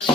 ஒரு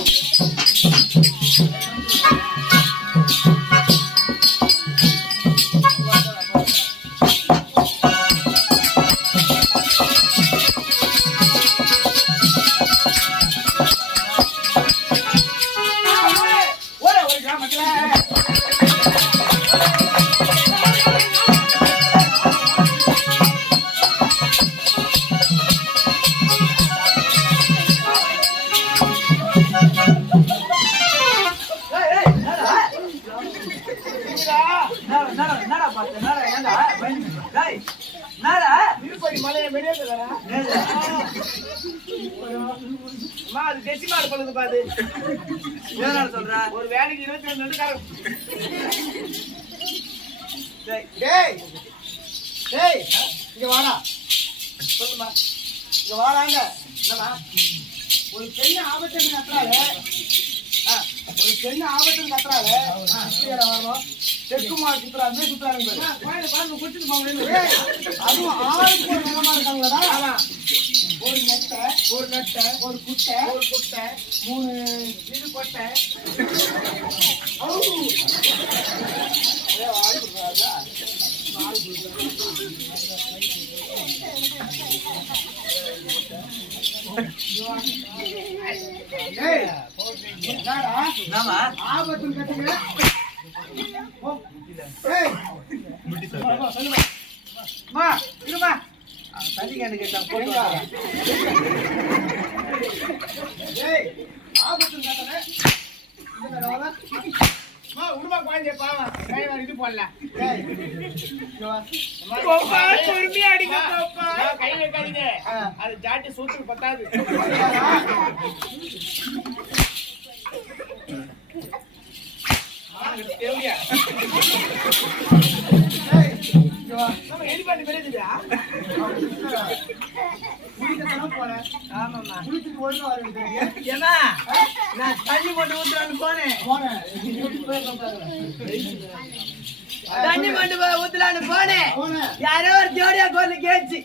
வேலைக்கு 22 இங்க வாடா சொல்லுமா இங்க வாடாங்க ஒரு பெண்ணு ஆபத்து கட்டுறாரு ஒரு பெண்ணு ஆபத்து கட்டுறாரு வரணும் தெற்குமா சுத்துறாங்க சுத்துறாங்க குடிச்சிட்டு போங்க அதுவும் ஆளுக்கு ஒரு நிலமா இருக்காங்களா ஒரு நெட்டை ஒரு நெட்டை ஒரு குட்டை ஒரு குட்டை 3 இது கொட்டை ஆபத்து கட்டுங்க தண்ணி கேட்டு கேட்டான் ஆபத்து உடுமா குழந்தைய பாவம் இது போடல பொறுமையா அடிங்க கை வைக்காதீங்க அது ஜாட்டி சூத்துக்கு பத்தாது தேவையா எலிபாண்டி பெரியதுயா நான் தண்ணி மட்டும் ஊத்துறான்னு போனேன் தண்ணி மட்டும் ஊத்துலான்னு போனேன் யாரோ ஒரு ஜோடியா கொண்டு கேச்சு